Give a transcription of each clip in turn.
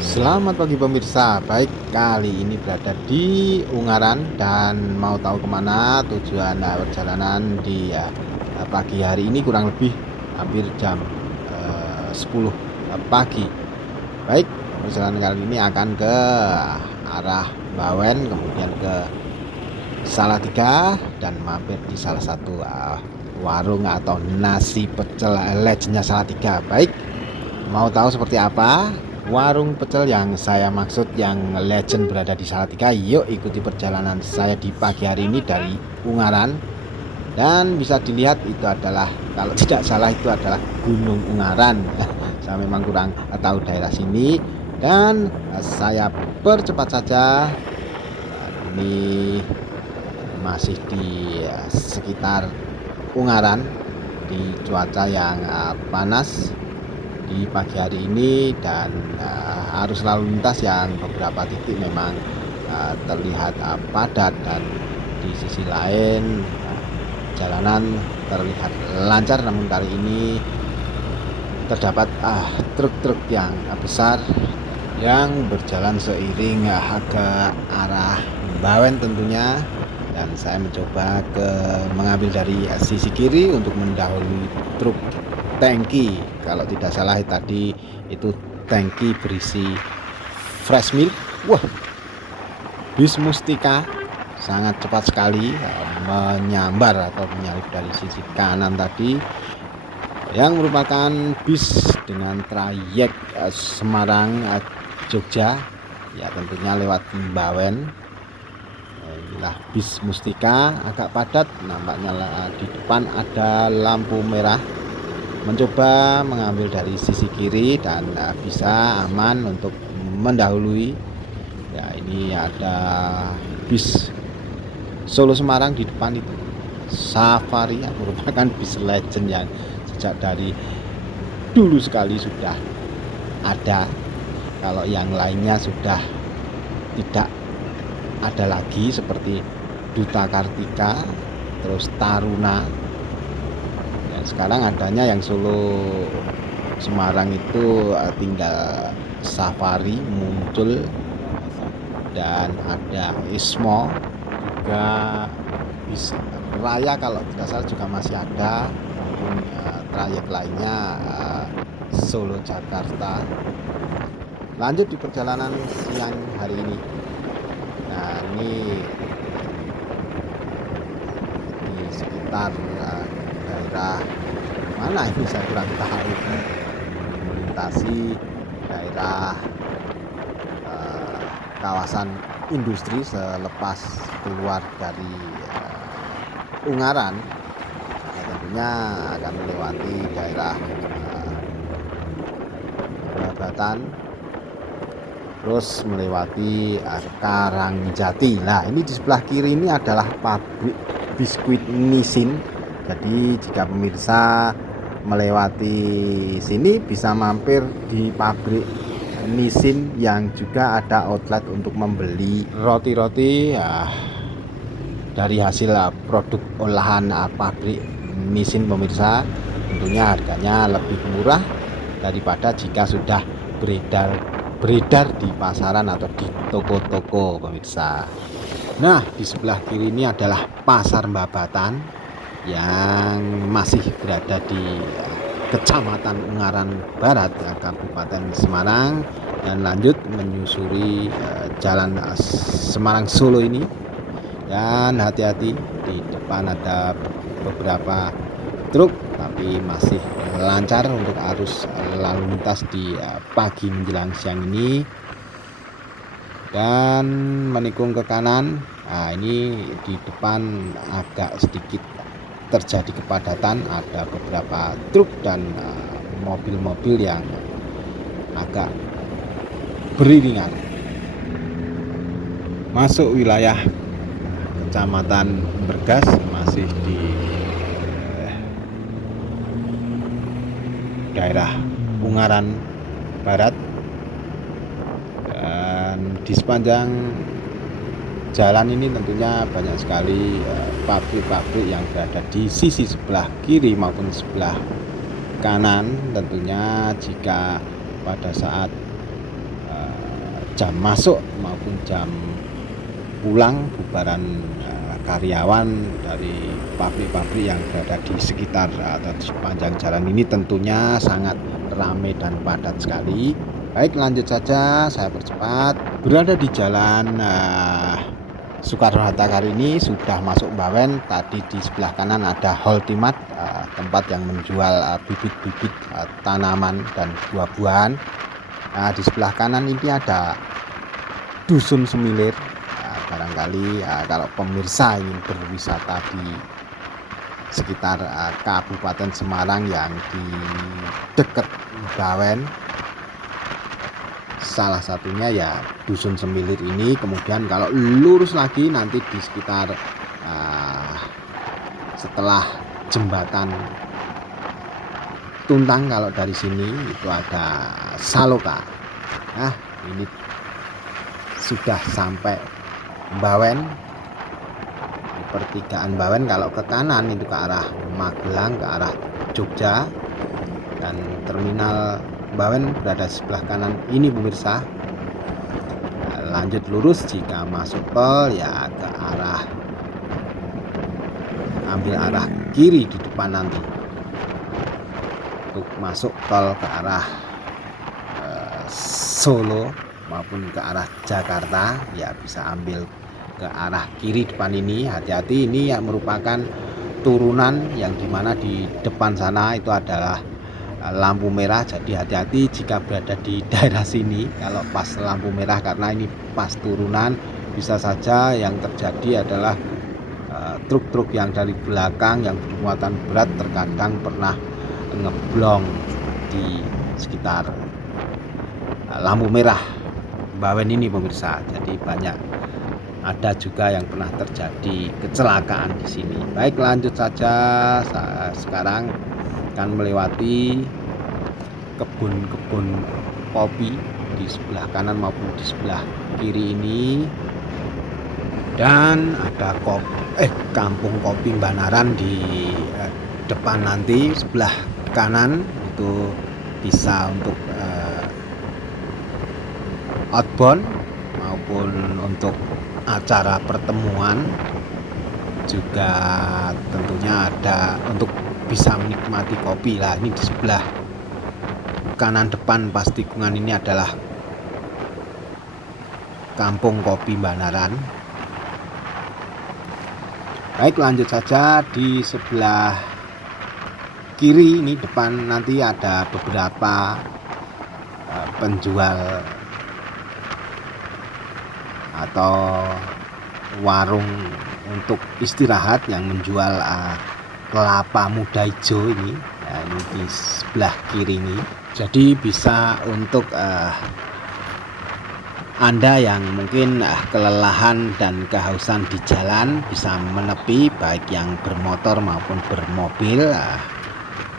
Selamat pagi pemirsa. Baik, kali ini berada di Ungaran dan mau tahu kemana tujuan perjalanan di pagi hari ini, kurang lebih hampir jam 10 pagi. Baik, perjalanan kali ini akan ke arah Bawen, kemudian ke Salatiga dan mampir di salah satu warung atau nasi pecel legendnya Salatiga. Baik, mau tahu seperti apa warung pecel yang saya maksud yang legend berada di Salatiga? Yuk ikuti perjalanan saya di pagi hari ini dari Ungaran. Dan bisa dilihat itu adalah, kalau tidak salah itu adalah Gunung Ungaran. Saya memang kurang tahu daerah sini dan saya percepat saja. Ini masih di sekitar Ungaran di cuaca yang panas di pagi hari ini, dan arus lalu lintas yang beberapa titik memang terlihat padat, dan di sisi lain jalanan terlihat lancar. Namun kali ini terdapat truk-truk yang besar yang berjalan seiring ke arah Bawen tentunya, dan saya mencoba mengambil dari sisi kiri untuk mendahului truk tangki. Kalau tidak salah tadi itu tangki berisi fresh milk. Wah, bis Mustika sangat cepat sekali menyambar atau menyalip dari sisi kanan tadi, yang merupakan bis dengan trayek Semarang Jogja, ya tentunya lewat Bawen. Inilah bis Mustika, agak padat nampaknya. Di depan ada lampu merah, mencoba mengambil dari sisi kiri dan bisa aman untuk mendahului. Ya, ini ada bis Solo Semarang di depan itu, Safari, yang merupakan bis legend yang sejak dari dulu sekali sudah ada. Kalau yang lainnya sudah tidak ada lagi, seperti Duta Kartika, terus Taruna. Dan sekarang adanya yang Solo Semarang itu tinggal Safari muncul, dan ada Ismo juga. Bis Raya kalau tidak salah juga masih ada, maupun trayek lainnya Solo Jakarta. Lanjut di perjalanan siang hari ini. Nah, ini di sekitar daerah mana ini saya kurang tahu, melintasi daerah kawasan industri selepas keluar dari Ungaran. Nah, tentunya akan melewati daerah Babatan, terus melewati Karangjati. Nah, ini di sebelah kiri ini adalah pabrik biskuit Nissin. Jadi jika pemirsa melewati sini bisa mampir di pabrik Nissin, yang juga ada outlet untuk membeli roti-roti dari hasil produk olahan pabrik Nissin pemirsa. Tentunya harganya lebih murah daripada jika sudah beredar di pasaran atau di toko-toko pemirsa. Nah, di sebelah kiri ini adalah Pasar Babatan yang masih berada di Kecamatan Ungaran Barat, Kabupaten Semarang, dan lanjut menyusuri jalan Semarang Solo ini. Dan hati-hati, di depan ada beberapa truk, tapi masih lancar untuk arus lalu lintas di pagi menjelang siang ini. Dan menikung ke kanan, nah ini di depan agak sedikit terjadi kepadatan, ada beberapa truk dan mobil-mobil yang agak beriringan masuk wilayah Kecamatan Bergas, masih di daerah Ungaran Barat. Dan di sepanjang jalan ini tentunya banyak sekali pabrik-pabrik yang berada di sisi sebelah kiri maupun sebelah kanan. Tentunya jika pada saat jam masuk maupun jam pulang bubaran karyawan dari pabrik-pabrik yang berada di sekitar atau di sepanjang jalan ini tentunya sangat ramai dan padat sekali. Baik, lanjut saja, saya percepat. Berada di jalan Soekarno-Hatta kali ini sudah masuk Bawen. Tadi di sebelah kanan ada Holtimat, tempat yang menjual bibit-bibit tanaman dan buah-buahan. Nah, di sebelah kanan ini ada Dusun Semilir. Barangkali kalau pemirsa ingin berwisata di sekitar Kabupaten Semarang yang di dekat Bawen, salah satunya ya Dusun Semilir ini. Kemudian kalau lurus lagi nanti di sekitar setelah jembatan Tuntang, kalau dari sini itu ada Saloka. Nah, ini sudah sampai Bawen, di pertigaan Bawen. Kalau ke kanan itu ke arah Magelang, ke arah Jogja, dan terminal Bawen berada sebelah kanan ini pemirsa. Lanjut lurus jika masuk tol ya ke arah, ambil arah kiri di depan nanti untuk masuk tol ke arah Solo maupun ke arah Jakarta ya bisa ambil ke arah kiri depan ini. Hati-hati, ini yang merupakan turunan yang dimana di depan sana itu adalah lampu merah. Jadi hati-hati jika berada di daerah sini kalau pas lampu merah, karena ini pas turunan. Bisa saja yang terjadi adalah truk-truk yang dari belakang yang bermuatan berat terkadang pernah ngeblong di sekitar lampu merah Bawen ini pemirsa. Jadi banyak, ada juga yang pernah terjadi kecelakaan di sini. Baik, lanjut saja. Saya sekarang akan melewati kebun-kebun kopi di sebelah kanan maupun di sebelah kiri ini, dan ada kampung kopi Banaran di depan nanti sebelah kanan. Itu bisa untuk outbound maupun untuk acara pertemuan, juga tentunya ada untuk bisa menikmati kopi lah. Ini di sebelah kanan depan pas tikungan ini adalah kampung kopi Banaran. Baik, lanjut saja. Di sebelah kiri ini depan nanti ada beberapa penjual atau warung untuk istirahat yang menjual kelapa muda hijau ini. Nah, ini di sebelah kiri ini. Jadi bisa untuk Anda yang mungkin kelelahan dan kehausan di jalan bisa menepi, baik yang bermotor maupun bermobil,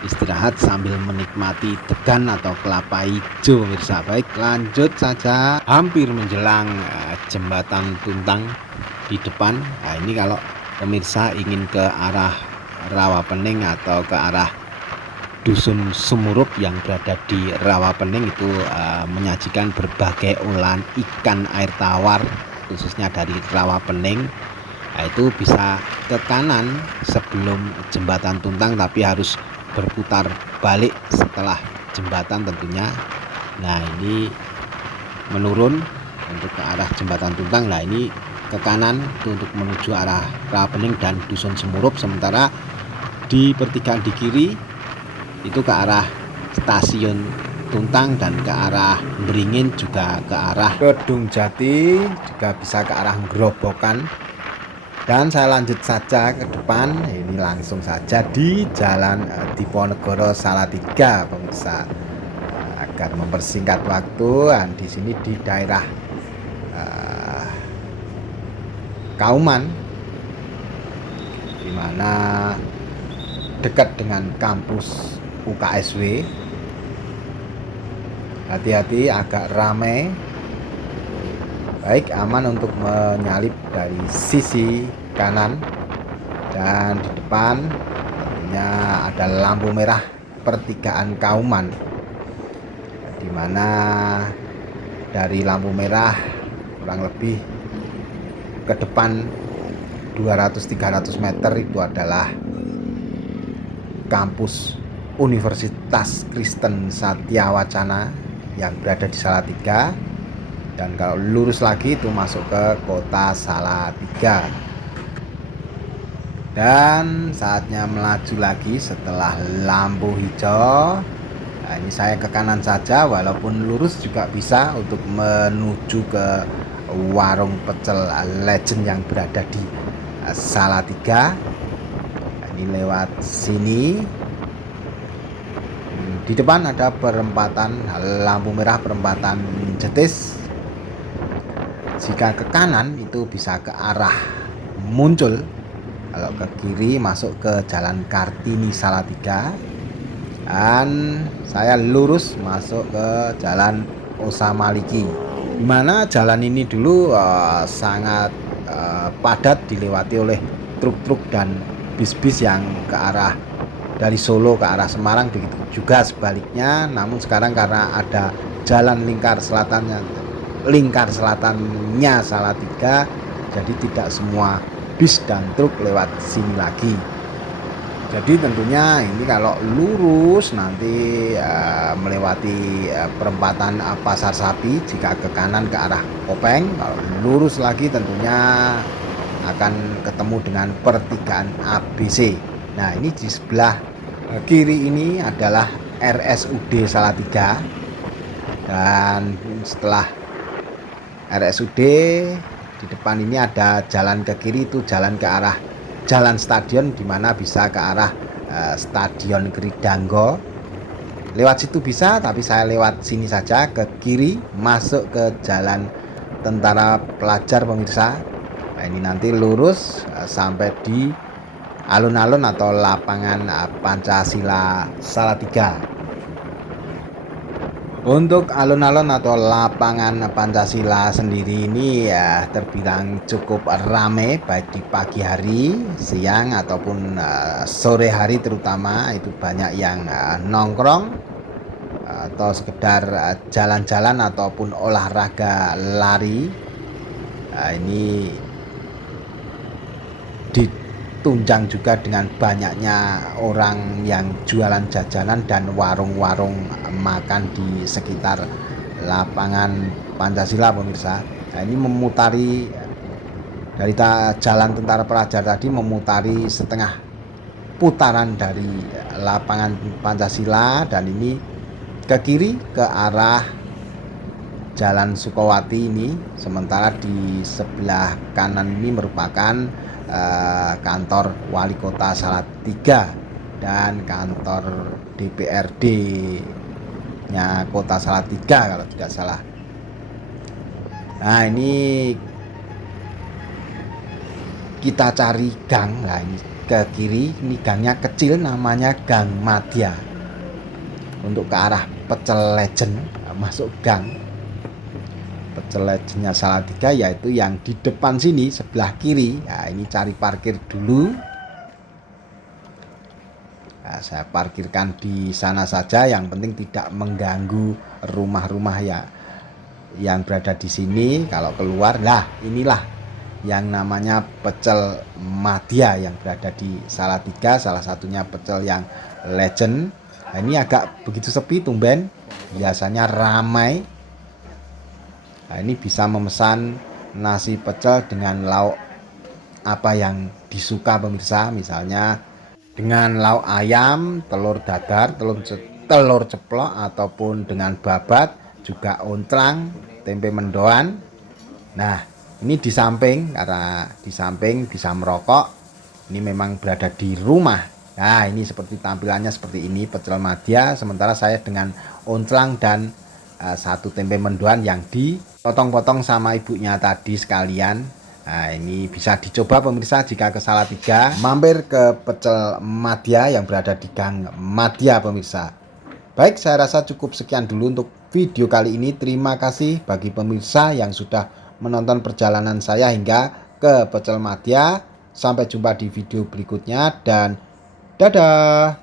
istirahat sambil menikmati degan atau kelapa hijau pemirsa. Baik, lanjut saja. Hampir menjelang jembatan Tuntang di depan. Nah, ini kalau pemirsa ingin ke arah Rawapening atau ke arah Dusun Sumurup yang berada di Rawapening, itu menyajikan berbagai olahan ikan air tawar khususnya dari Rawapening. Nah, itu bisa ke kanan sebelum jembatan Tuntang, tapi harus berputar balik setelah jembatan tentunya. Nah, ini menurun untuk ke arah jembatan Tuntang. Nah, ini ke kanan itu untuk menuju arah Rawapening dan Dusun Sumurup. Sementara di pertigaan di kiri itu ke arah stasiun Tuntang dan ke arah Beringin, juga ke arah Kedung Jati, juga bisa ke arah Grobogan. Dan saya lanjut saja ke depan, ini langsung saja di Jalan Diponegoro Salatiga pemirsa. Agar mempersingkat waktu, dan di sini di daerah Kauman, di mana dekat dengan kampus UKSW. Hati-hati, agak ramai. Baik, aman untuk menyalip dari sisi kanan. Dan di depan tentunya ada lampu merah pertigaan Kauman, di mana dari lampu merah kurang lebih ke depan 200-300 meter itu adalah kampus Universitas Kristen Satya Wacana yang berada di Salatiga, dan kalau lurus lagi itu masuk ke kota Salatiga. Dan saatnya melaju lagi setelah lampu hijau. Nah, ini saya ke kanan saja, walaupun lurus juga bisa untuk menuju ke warung pecel legend yang berada di Salatiga. Nah, ini lewat sini. Di depan ada perempatan lampu merah, perempatan Jetis. Jika ke kanan itu bisa ke arah Muncul. Kalau ke kiri masuk ke Jalan Kartini Salatiga, dan saya lurus masuk ke Jalan Osamaliki, dimana jalan ini dulu sangat padat dilewati oleh truk-truk dan bis-bis yang ke arah dari Solo ke arah Semarang, begitu juga sebaliknya. Namun sekarang karena ada jalan lingkar selatannya Salatiga, jadi tidak semua bis dan truk lewat sini lagi. Jadi tentunya ini kalau lurus nanti melewati perempatan Pasar Sapi jika ke kanan ke arah Kopeng. Kalau lurus lagi tentunya akan ketemu dengan pertigaan ABC. Nah, ini di sebelah kiri ini adalah RSUD Salatiga, dan setelah RSUD di depan ini ada jalan ke kiri, itu jalan ke arah Jalan Stadion, dimana bisa ke arah Stadion Kridanggo. Lewat situ bisa, tapi saya lewat sini saja ke kiri masuk ke Jalan Tentara Pelajar pemirsa. Nah, ini nanti lurus sampai di alun-alun atau lapangan Pancasila Salatiga. Untuk alun-alun atau lapangan Pancasila sendiri ini ya terbilang cukup ramai, baik di pagi hari, siang ataupun sore hari, terutama itu banyak yang nongkrong atau sekedar jalan-jalan ataupun olahraga lari. Nah, ini ditunjang juga dengan banyaknya orang yang jualan jajanan dan warung-warung makan di sekitar lapangan Pancasila pemirsa. Nah, ini memutari dari Jalan Tentara Pelajar tadi, memutari setengah putaran dari lapangan Pancasila, dan ini ke kiri ke arah Jalan Sukowati ini. Sementara di sebelah kanan ini merupakan kantor Wali Kota Salatiga dan kantor DPRD-nya Kota Salatiga kalau tidak salah. Nah, ini kita cari gang. Nah, ini ke kiri, ini gangnya kecil, namanya Gang Madya. Untuk ke arah Pecel Legend masuk gang Pecel Legendnya Salatiga, yaitu yang di depan sini sebelah kiri. Nah, ini cari parkir dulu. Nah, saya parkirkan di sana saja, yang penting tidak mengganggu rumah-rumah ya yang berada di sini. Kalau keluar, lah inilah yang namanya Pecel Madya yang berada di Salatiga, salah satunya pecel yang legend. Nah, ini agak begitu sepi tumben, biasanya ramai. Nah, ini bisa memesan nasi pecel dengan lauk apa yang disuka pemirsa, misalnya dengan lauk ayam, telur dadar, telur ceplok, ataupun dengan babat, juga ontlang, tempe mendoan. Nah, ini di samping, karena di samping bisa merokok, ini memang berada di rumah. Nah, ini seperti tampilannya seperti ini Pecel Madya, sementara saya dengan ontlang dan satu tempe mendoan yang dipotong-potong sama ibunya tadi sekalian. Nah, ini bisa dicoba pemirsa jika ke Salatiga, mampir ke Pecel Madya yang berada di Gang Madya pemirsa. Baik, saya rasa cukup sekian dulu untuk video kali ini. Terima kasih bagi pemirsa yang sudah menonton perjalanan saya hingga ke Pecel Madya. Sampai jumpa di video berikutnya dan dadah.